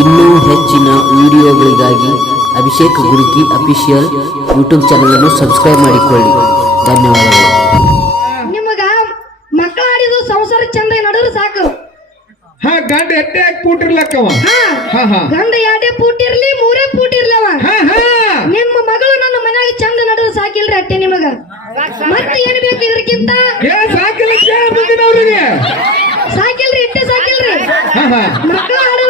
ಇನ್ನೂ ಹೆಚ್ಚಿನ ವಿಡಿಯೋಗಳಿಗಾಗಿ ಅಭಿಷೇಕ್ ಗುರುಕಿ ಅಫಿಷಿಯಲ್ ಯೂಟ್ಯೂಬ್ ಚಾನಲನ್ನು ಸಬ್ಸ್ಕ್ರೈಬ್ ಮಾಡಿಕೊಳ್ಳಿ. ಧನ್ಯವಾದಗಳು. ನಿಮಗ ಮಕ್ಕಳ ಆಡಿದು ಸಂಸಾರ ಚಂದ ನಡೆದ್ರೆ ಸಾಕು. ಹಾ ಗಂಡ ಎಟ್ಟೆ ಹಾಕಿ ಪೂಟಿರ್ಲಕ್ಕವ. ಹಾ ಹಾ ಹಾ. ಗಂಡ ಎರಡೇ ಪೂಟಿರ್ಲಿ ಮೂರೇ ಪೂಟಿರ್ಲವ. ಹಾ ಹಾ. ನಿಮ್ಮ ಮಗಳು ನನ್ನ ಮನ್ಯಾಗ ಚಂದ ನಡೆದ್ರು ಸಾಕಿಲ್ರಿ ಅಟ್ಟೆ ನಿಮಗ. ಮತ್ತೆ ಏನು ಬೇಕು ಇದಕ್ಕಿಂತ ಏ ಸಾಕಿಲ್ಲ ಕೇಳ್ಬಿಟ್ಟಿನ ಅವ್ರಿಗೆ ಸಾಕಿಲ್ರಿ ಇಟ್ಟೆ ಸಾಕಿಲ್ರಿ. ಹಾ ಹಾ. ಮಕ್ಕಳ ಆಡಿದ್ರೆ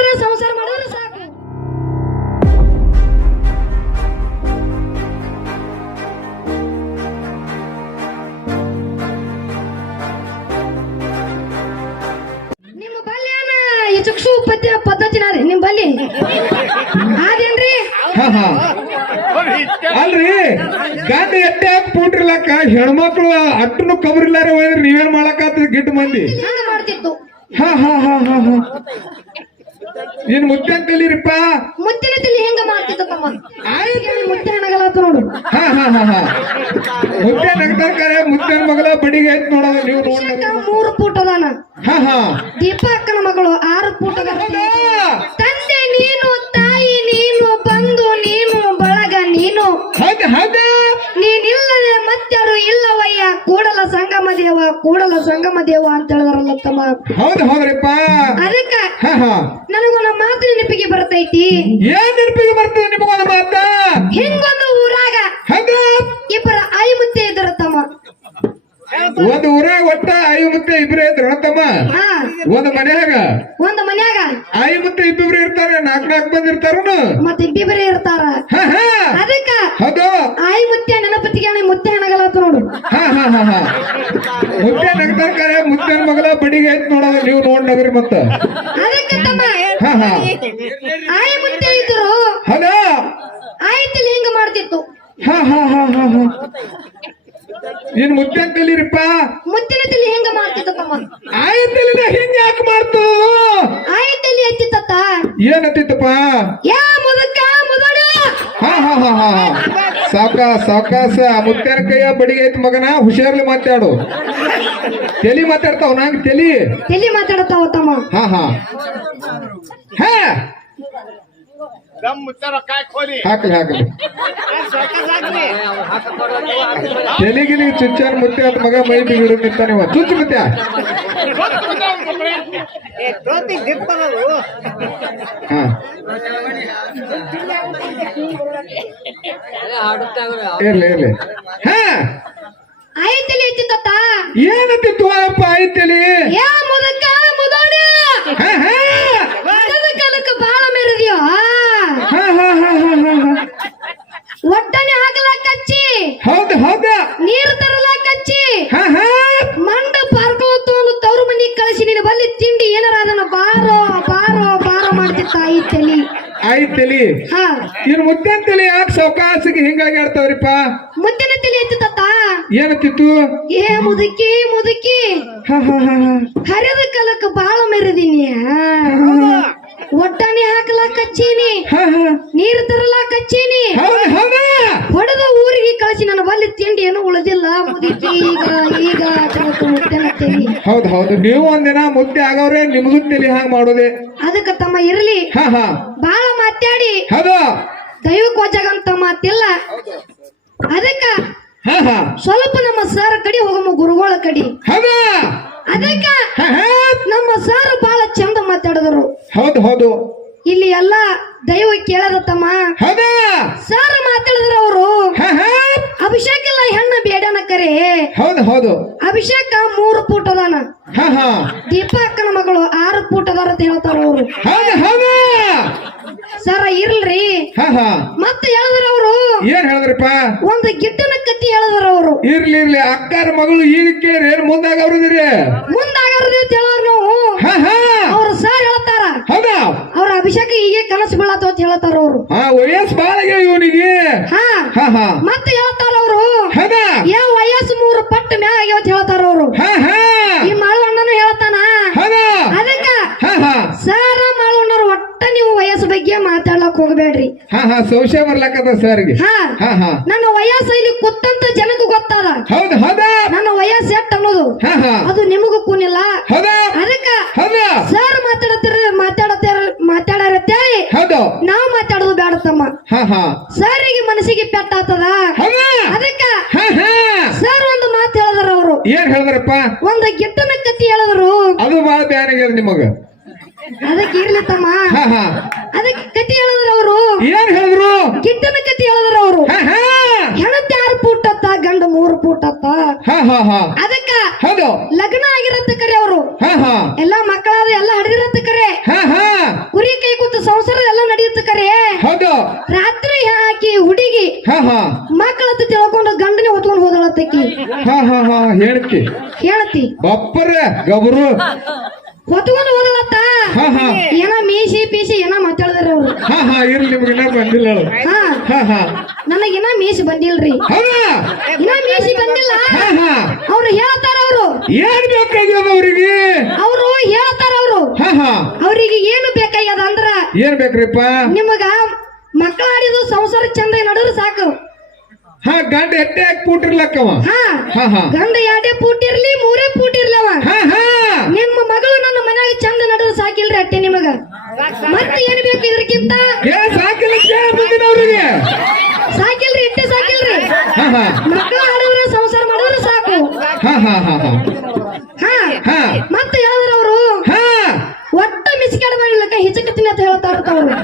ಅಲ್ರಿ ಗಂಡ ಎಟ್ಟೆ ಹಾಕಿ ಕೂಟಿರ್ಲಕ್ಕ ಹೆಣ್ಮಕ್ಳು ಅಟ್ಟನು ಕಬರಿಲ್ಲಾರ ಹೋಯ್ರಿ ನೀವೇನ್ ಮಾಡಕ್ಕಾಗ್ತದ ಗಿಡ್ ಮಂದಿ? ನೀನ್ ಹಾ ಹಾ ಹಾ ಹಾ ಹಾ. ಇನ್ ಮುದ್ದೆ ಕಲೀರಿಪ್ಪ? ಮುತ್ತಿನ ತಿಳಿ ಹೆಂಗ ಆಯ್ತು. ಮುತ್ತೆ ಹಣಗಲಾತ ನೋಡು. ಹಾ ಹಾ ಹಾ ಹಾ. ಮುದ್ದೆ ನಗ್ತಾರ ಕರೆ ಮುದ್ದೆ ಮಗಳ ಬಡಿಗೆ ಐತ್ ನೋಡೋದು ನೀವು ಮೂರು ಪೂಟ್ ಅದಾನ. ಹಾ ಹಾ. ದೀಪ ಕೂಡಲ ಸಂಗಮ ದೇವ ಅಂತ ಹೇಳಿದಾರಲ್ಲ ತಮ್ಮ. ಹೌದು ಹೌದ್ರಿಪ್ಪ. ಅದಕ್ಕ ಹಾ ನನಗೊಂದು ಮಾತು ನೆನಪಿಗೆ ಬರ್ತೈತಿ. ಏನ್ ನೆನಪಿಗೆ ಬರ್ತದೆ ನಿಮಗೊಂದು ಮಾತ? ಹಿಂಗೊಂದು ಊರಾಗ ಇಬ್ಬರ ಆಯಿ ಮುತ್ತೆ ಇದ್ರ ತಮ್ಮ. ಒಂದು ಊರಾಗ ಒಟ್ಟ ಐದು ಮತ್ತೆ ಇಬ್ರೇ ಇದ್ರು ತಮ್ಮ? ಒಂದು ಒಂದ್ ಮನ್ಯಾಗ? ಒಂದು ಮನ್ಯಾಗ. ಐದು ಮತ್ತೆ ಇಬ್ಬಿಬ್ರು ಇರ್ತಾರೆ ನಾಲ್ಕ್ ನಾಲ್ಕು ಮಂದಿ ಇರ್ತಾರ ಮತ್ತ ಇಬ್ಬಿಬ್ಬರೇ ಇರ್ತಾರ. ಅದಕ್ಕ ಹೌದು. ಆಯಿ ಮುತ್ತೆ ಹಾ ಹಾ ಹಾ ಹಾ. ಮುದ್ದೆ ನಗ್ತಾರೆ ಮುದ್ದೆ ಮಗಳ ಬಡಿಗೆ ಐತ್ ನೋಡ ನೀವು ನೋಡ್ ನಗರಿ ಮತ್ತ. ಅದಕ್ಕೆ ತಮ್ಮ ಹಾ ಹಾ. ಆಯಿ ಮುತ್ತೆ ಇದ್ರು. ಹೌದಾ ಆಯ್ತಲ್ಲಿ ಹಿಂಗ ಮಾಡ್ತಿತ್ತು. ಹಾ ಹಾ ಹಾ ಹಾ ಮುದ್ದೆ ಕಲೀರಿಪ್ಪ ಮುದ್ದಿನ ತಲೆ ಹೆಂಗ ಮಾಡ್ತಿತ್ತು ತಮ್ಮ ಆಯ್ತಲ್ಲ ಹಿಂಗ್ ಯಾಕೆ ಮಾಡ್ತು? ಎತ್ತಿತ್ತ ಏನತ್ತಿತ್ತಪ್ಪ ಯಾ ಮುದಕ ಮುದಡ ಹಾ ಹಾ ಹಾ ಹಾ ಹಾ ಸಾವಕಾಸ ಸಾವಕಾಸ ಮುತ್ಯಾನ ಕೈಯ ಬಡಿಗೆ ಐತ್ ಮಗನ ಹುಷಾರ್ಲಿ ಮಾತಾಡು ತೆಲಿ ಮಾತಾಡ್ತಾವ ನಂಗ್ ತೆಲಿ ಎಲ್ಲಿ ಮಾತಾಡತಾವ ತಮ್ಮ ಹಾ ಹಾ ಹಾ ದಮ್ ಮುಚ್ಚಾರ ಕಾಯ್ ಖೋಲಿ ಹಾಕ್ಲಿ ಹಾಕ್ಲಿ ತೆಲಿಗಿಲಿ ಚುಚ್ಚಾನ ಮುತ್ತೆ ಅಂತ ಮಗ ಮೈ ಬಿಗಿಡು ನಿಂತಾನಿವ ಚುಚ್ಚು ಮುತ್ಯ ಹಾ ಇರ್ಲಿ ಇರ್ಲಿ. ಹಾ. ಆಯ್ತಲ್ಲಿ ಎತ್ತಿತ್ತ ಏನತ್ತಿತ್ತು ಅಪ್ಪ ಐತೆಲಿ ಯಾ ಮುದಕ ಮುದಡ ಹಾ ಹಾ. ಹಣದ ಕಾಲಕ್ಕೆ ಬಾಳ ಮೆರೆದಿಯೋ ಹಾ ಹಾ ಹಾ ಹಾ ಹಾ ಹಾ. ಒಟ್ಟನೆ ಹಾಕಲ ಏನತ್ತಿತ್ತು? ಏ ಮುದುಕಿ ಮುದುಕಿ. ಹರಿದ ಕಲಕ್ಕ ಬಾಳ ಮೆರೆದೀನಿ. ಒಟ್ಟನೆ ಹಾಕಲ ಕಚ್ಚೀನಿ ನೀರ್ ತರಲಾಕ ಕಚ್ಚೀನಿ ಹೊಡೆದ ಊರಿಗೆ ಕಳಿಸಿ ನನ್ನ ಬಲ್ಲಿ ತಿಂಡಿ ಏನು ಉಳಿದಿಲ್ಲ. ಮುದುಕಿ ಈಗ ಈಗ ಹೌದ್ ಹೌದು. ನೀವು ಒಂದಿನ ಮುದ್ದೆ ಆಗವ್ರೆ ನಿಮ್ಗೂ ತಿಳಿ ಹಾಗೆ ಮಾಡೋದೆ. ಅದಕ್ಕ ತಮ್ಮ ಇರ್ಲಿ. ಬಾಳ ಮಾತಾಡಿ. ಹೌದು. ದೈವಕ್ಕೆ ವಜಾಗಂತ ಮಾತಿಲ್ಲ. ಅದಕ್ಕ ಸ್ವಲ್ಪ ನಮ್ಮ ಸರ್ ಕಡಿ ಹೋಗಮ್ಮ ಗುರುಗಳ ಕಡಿ. ಅದಕ್ಕೆ ನಮ್ಮ ಸರ್ ಬಹಳ ಚಂದ ಮಾತಾಡಿದ್ರು ಹೌದು ಹೌದು. ಇಲ್ಲಿ ಎಲ್ಲ ದೈವ ಕೇಳದ ತಮ್ಮ ಸರ್ ಮಾತಾಡಿದ್ರು ಅವರು. ಅಭಿಷೇಕ್ ಇಲ್ಲ ಹೆಣ್ಣ ಬೇಡನ ಕರೆ. ಹೌದು ಹೌದು. ಅಭಿಷೇಕ ಮೂರು ಫೂಟ್ ಅದಾನ. ದೀಪ ಅಕ್ಕನ ಮಗಳು ಆರು ಫೂಟ್ ಅದಾರ ಅಂತ ಹೇಳ್ತಾರ ಅವರು. ಸರ ಇರ್ಲ್ರಿ. ಮತ್ತೆ ಹೇಳಿದ್ರ ಅವರು? ಏನ್ ಹೇಳಿದ್ರಪ್ಪ? ಒಂದು ಗಿಟ್ಟನ ಕತ್ತಿ ಹೇಳಿದ್ರ ಅವರು. ಇರ್ಲಿ ಇರ್ಲಿ. ಅಕ್ಕಾರ ಮಗಳು ಈಗ ಕೇಳಿ ಏನ್ ಮುಂದಾಗ ಅವ್ರದಿರಿ? ಮುಂದಾಗ ಅಂತ ಹೇಳೋರ್ ನಾವು. ಅವ್ರ ಸರ್ ಹೇಳ್ತಾರ. ಹೌದಾ? ಅವ್ರ ಅಭಿಷೇಕ ಹೀಗೆ ಕನಸು ಬೀಳತ್ತ ಅಂತ ಹೇಳ್ತಾರ ಅವರು. ಹಾ ವಯಸ್ಸು ಬಾಳ ಇವನಿಗೆ. ಮತ್ತೆ ಹೇಳ್ತಾರ ಅವರು. ಹೌದಾ? ಯಾವ ವಯಸ್ಸು ಮೂರು ಪಟ್ಟು ಮ್ಯಾಗ ಆಗ್ಯಾವ ಅಂತ ಹೇಳ್ತಾರ ಅವರು. ಹಾ ಹಾ ಈ ಮಾಳಣ್ಣನು ಹೇಳ್ತಾನ ಹೌದಾ ಅದಕ್ಕ ಹಾ ಹಾ ಸರ ಮಾಳಣ್ಣರು ಒಟ್ಟ ನೀವು ವಯಸ್ಸು ಬಗ್ಗೆ ಮಾತಾಡಕ್ ಹೋಗ್ಬೇಡ್ರಿ ಹಾ ಹಾ ಸಂಶಯ ಬರ್ಲಕ್ಕದ ಸರ್ಗೆ. ಹಾ ಹಾ ಹಾ. ನನ್ನ ವಯಸ್ಸು ಇಲ್ಲಿ ಕುತ್ತಂತ ಜನಕ್ಕೆ ಗೊತ್ತಾರ ಹೌದು ಹೌದಾ. ನನ್ನ ವಯಸ್ಸು ಎಷ್ಟ್ ಅನ್ನೋದು? ಹಾ ಹಾ. ಅದು ನಿಮಗೂ ಕೂನಿಲ್ಲ ಹೌದಾ. ಅದಕ್ಕ ಹೌದಾ. ಸರ್ ಮಾತಾಡತ್ತಿರ ಮಾತಾಡತ್ತಾರ ಮಾತಾಡಾರತ್ತೇಳಿ. ಹೌದು. ನಾವು ಮಾತಾಡೋದು ಬೇಡ ತಮ್ಮ. ಹಾ ಹಾ. ಸರಿಗೆ ಮನಸ್ಸಿಗೆ ಪೆಟ್ಟಾತದ ಹೌದಾ. ಅದಕ್ಕ ಹಾ ಹಾ. ಸರ್ ಒಂದು ಮಾತು ಹೇಳಿದ್ರ ಅವರು. ಏನ್ ಹೇಳಿದ್ರಪ್ಪ? ಒಂದು ಗಿಟ್ಟನ ಕತ್ತಿ ಹೇಳಿದ್ರು. ಅದು ಬಹಳ ಬ್ಯಾನ್ ನಿಮಗ? ಅದಕ್ಕೆ ಇರ್ಲಿ ತಮ್ಮ. ಅದಕ್ಕೆ ಕತಿ ಹೇಳಿದ್ರು ಅವರು. ಏನ್ ಹೇಳಿದ್ರು? ಗಿಟ್ಟನ ಕತಿ ಹೇಳಿದ್ರು ಅವರು. ಹೆಣತ್ ಆರು ಫೂಟ್ ಅತ್ತ ಗಂಡ ಮೂರು ಫೂಟ್ ಅತ್ತ ಅದಕ್ಕ ಹೌದು. ಲಗ್ನ ಆಗಿರತ್ತ ಕರೆ ಅವರು. ಎಲ್ಲಾ ಮಕ್ಕಳಾದ ಎಲ್ಲ ಹಡಿದಿರತ್ತ ಕರೆ. ಕುರಿ ಕೈ ಕೂತು ಸಂಸಾರ ಎಲ್ಲ ನಡೆಯುತ್ತ ಕರೆ. ಹೌದು. ರಾತ್ರಿ ಹಾಕಿ ಹುಡುಗಿ ಮಕ್ಕಳತ್ತ ತಿಳ್ಕೊಂಡು ಗಂಡನೇ ಹೊತ್ಕೊಂಡು ಹೋದಳತ್ತಕ್ಕಿ. ಹೇಳ್ತಿ. ಹೇಳ್ತಿ. ಬಪ್ಪರ ಗಬರು. ಹೊತ್ಕೊಂಡು ಹೋದಳತ್ತ ಹಾ ಹಾ ಏನ ಮೀಸಿ ಪೀಸಿ ಏನೋ ಮಾತಾಡಿದ್ರ ಅವ್ರು. ಹಾ ಹಾ ಇರ್ಲಿ ನಿಮ್ಗೆ ಇನ್ನ ಬಂದಿಲ್ಲ. ಹಾ. ಹಾ ಹಾ. ನನಗಿನ್ನ ಮೀಸಿ ಬಂದಿಲ್ರಿ. ಹೌದಾ? ಇನ್ನ ಮೀಸಿ ಬಂದಿಲ್ಲ. ಹಾ ಹಾ. ಅವ್ರು ಹೇಳ್ತಾರ ಅವ್ರು. ಏನ್ ಬೇಕಾಗ್ಯದ ಅವ್ರಿಗೆ? ಅವ್ರು ಹೇಳ್ತಾರ ಅವ್ರು. ಹಾ ಹಾ. ಅವ್ರಿಗೆ ಏನು ಬೇಕಾಗ್ಯದ ಅಂದ್ರ ಏನ್ ಬೇಕ್ರಿಪ್ಪ? ನಿಮಗ ಮಕ್ಕಳ ಆಡಿದು ಸಂಸಾರ ಚಂದ ನಡೆದ್ರು ಸಾಕು. ಹಾ ಗಂಡ ಎಟ್ಟೆ ಹಾಕಿ ಪೂಟಿರ್ಲಕ್ಕವ. ಹಾ. ಹಾ ಹಾ. ಗಂಡ ಎರಡೇ ಪೂಟಿರ್ಲಿ ಮೂರೇ ಪೂಟಿರ್ಲವ. ಹಾ ಹಾ. ನಿಮ್ಮ ಮಗಳು ನನ್ನ ಮನ್ಯಾಗ ಚಂದ ನಡೆದ್ರೆ ಸಾಕಿಲ್ರಿ ಅಟ್ಟೆ ನಿಮಗ ಮತ್ತೆ ಏನ್ ಬೇಕು ಇದಕ್ಕಿಂತ ಏ ಸಾಕಿಲ್ಲ ಕೇಳ ಬಂದಿನ ಅವ್ರಿಗೆ ಸಾಕಿಲ್ರಿ ಇಟ್ಟೆ ಸಾಕಿಲ್ರಿ ಹಾ ಹಾ ಮಕ್ಕಳ ಆಡಿದ್ರೆ ಸಂಸಾರ ಮಾಡಿದ್ರೆ ಸಾಕು ಹಾ ಹಾ ಹಾ ಹಾ ಹಾ ಹಾ ಮತ್ತೆ ಹೇಳಿದ್ರ ಅವರು ಹಾ ಒಟ್ಟ ಹಿಚಕತ್ತೀನಿ ಅಂತ ಹೇಳ್ತಾ ಇರ್ತಾವ್ರು ನಿಮ್ಮ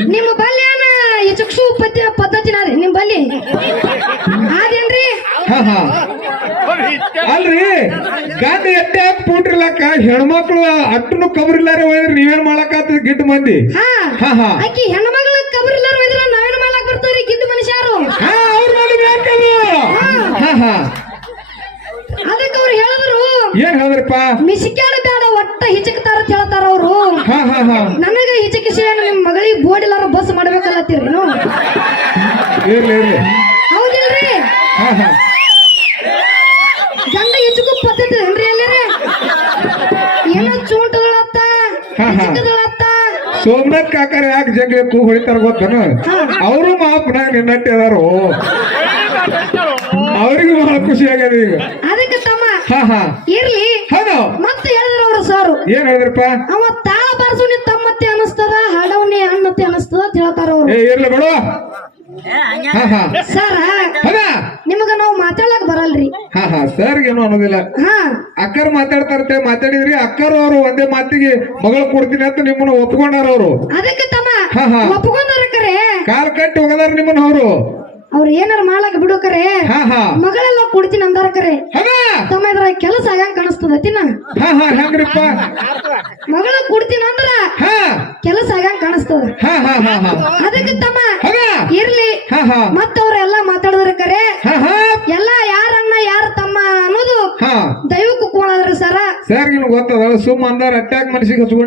ಬಲ್ಲಿ ನಿಮ್ಮ ಬಲ್ಯಾನ ಹಿಚಕ್ಸು ಪದ್ಯ ಪದ್ಧತಿನ ರೀ ನಿಮ್ ಬಲ್ಲಿ? ಅದೇನ್ರಿ? ಅಲ್ರಿ ಗಂಡ ಎತ್ತೆ ಪೂಟಿರ್ಲಕ್ಕ ಹೆಣ್ಮಕ್ಳು ಅಟ್ಟನು ಕಬರಿಲ್ಲಾರ ಹೋಯ್ರಿ ನೀವೇನ್ ಮಾಡಕ್ ಗಿಡ್ ಮಂದಿ? ಹಾ. ಹಾ ಹಾ. ಆಕಿ ಹೆಣ್ಮಗಳ ಕಬರಿಲ್ಲಾರ ಒಯ್ದ್ರ ನಾವೇನ್ ಮಾಡಕ್ ಬರ್ತಾವ್ರಿ ಗಿದ್ದ ಮನುಷ್ಯರು? ಅದಕ್ಕೆ ಅವ್ರು ಹೇಳಿದ್ರು ಏನ್ ಹೇಳಿದ್ರಪ್ಪ? ಮಿಸಿಕ್ಯಾಡ ಬೇಡ ಒಟ್ಟ ಹಿಚಕ್ತಾರ ಅಂತ ಹೇಳ್ತಾರ ಅವ್ರು ಹಾ ಈಚೆ ಹಾ ನನಗ ನಿಮ್ ಮಗಳಿಗೆ ಬೋರ್ಡ್ ಇಲ್ಲಾರ ಬಸ್ ಮಾಡ್ಬೇಕಲ್ಲತ್ತೀರಿ ನೀವು? ಇರ್ಲಿ ಇರ್ಲಿ. ಹೌದಿಲ್ರಿ? ಗಂಡ ಹಿಚಕು ಪದ್ಧತಿ ಏನ್ರಿ ಎಲ್ಲರೇ ಏನೋ ಚೂಂಟಗಳತ್ತ. ಹಿಚಕದಳತ್ತ ಸೋಮನಾಥ್ ಕಾಕರ್ ಯಾಕೆ ಜಗ್ಲಿ ಕೂ ಹೊಡಿತಾರ ಗೊತ್ತನ? ಅವರು ಮಾಪನಾಗ ನಿನ್ನಟ್ಟಿದಾರು? ಅದಾರು ಅವ್ರಿಗೂ ಬಹಳ ಖುಷಿ ಆಗ್ಯದ ಈಗ. ಅದಕ್ಕೆ ತಮ್ಮ ಹಾ ಹಾ. ಇರ್ಲಿ. ಹೌದು. ಮತ್ತೆ ಹೇಳಿದ್ರು ಅವರು ಸರ್. ಏನ್ ಹೇಳಿದ್ರಪ್ಪ? ಅವ ಬಾರ್ಸುನಿ ತಮ್ಮತ್ತೆ ಅನಸ್ತದ ಹಾಡವನಿ ಅಣ್ಣತ್ತೆ ಅನಸ್ತದ ಅಂತ ಹೇಳ್ತಾರ ಅವ್ರು. ಏ ಇರ್ಲಿ ಬಿಡು. ಸರ ಹೌದಾ ನಿಮಗ ನಾವು ಮಾತಾಡಕ್ ಬರಲ್ರಿ. ಹಾ ಹಾ. ಸರ್ ಏನು ಅನ್ನೋದಿಲ್ಲ. ಹಾ. ಅಕ್ಕರ್ ಮಾತಾಡ್ತಾರಂತೆ ಮಾತಾಡಿದ್ರಿ ಅಕ್ಕರ್ ಅವರು ಒಂದೇ ಮಾತಿಗೆ ಮಗಳು ಕೊಡ್ತೀನಿ ಅಂತ ನಿಮ್ಮನ್ನ ಒಪ್ಕೊಂಡಾರ ಅವರು. ಅದಕ್ಕೆ ತಮ್ಮ ಹಾ, ಹಾ. ಒಪ್ಕೊಂಡಾರ ಕರೆ. ಕಾಲ್ ಕಟ್ಟಿ ಹೋಗದಾರ ನಿಮ್ಮನ್ನ ಅವರು. ಅವ್ರು ಏನಾರ ಮಾಡಕ್ ಬಿಡು ಕರೆ. ಹಾ ಹಾ. ಮಗಳೆಲ್ಲ ಕೊಡ್ತೀನಿ ಅಂದಾರ ಕರೆ. ಹೌದಾ ತಮ್ಮ ಇದ್ರ ಕೆಲಸ ಆಗಂಗ್ ಕಾಣಿಸ್ತದ ತಿನ್ನ. ಹಾ ಹಾ. ಹೆಂಗ್ರಿಪ್ಪ? ಮಗಳ ಕೊಡ್ತೀನಿ ಅಂದ್ರ ಆಗಂಗ್ ಹಾ ಹಾ ಹಾ ಹಾ. ಅದಕ್ಕೆ ತಮ್ಮ ಇರ್ಲಿ. ಹಾ ಹಾ. ಮತ್ತವ್ರೆಲ್ಲ ಮಾತಾಡಿದ್ರ ಕರೆ. ಹಾ ಹಾ. ಎಲ್ಲ ಯಾರನ್ನ ಯಾರ ತಮ್ಮ ಅನ್ನೋದು ಹಾ. ದೈವಕ್ಕೂ ಕೋಣದ್ರಿ ಸರ. ಸರ್ ನಿಮ್ಗೆ ಗೊತ್ತದ ಸುಮ್ಮ ಅಂದಾರ ಅಟ್ಯಾಕ್ ಮನಸ್ಸಿಗೆ ಹಚ್ಕೊಂಡು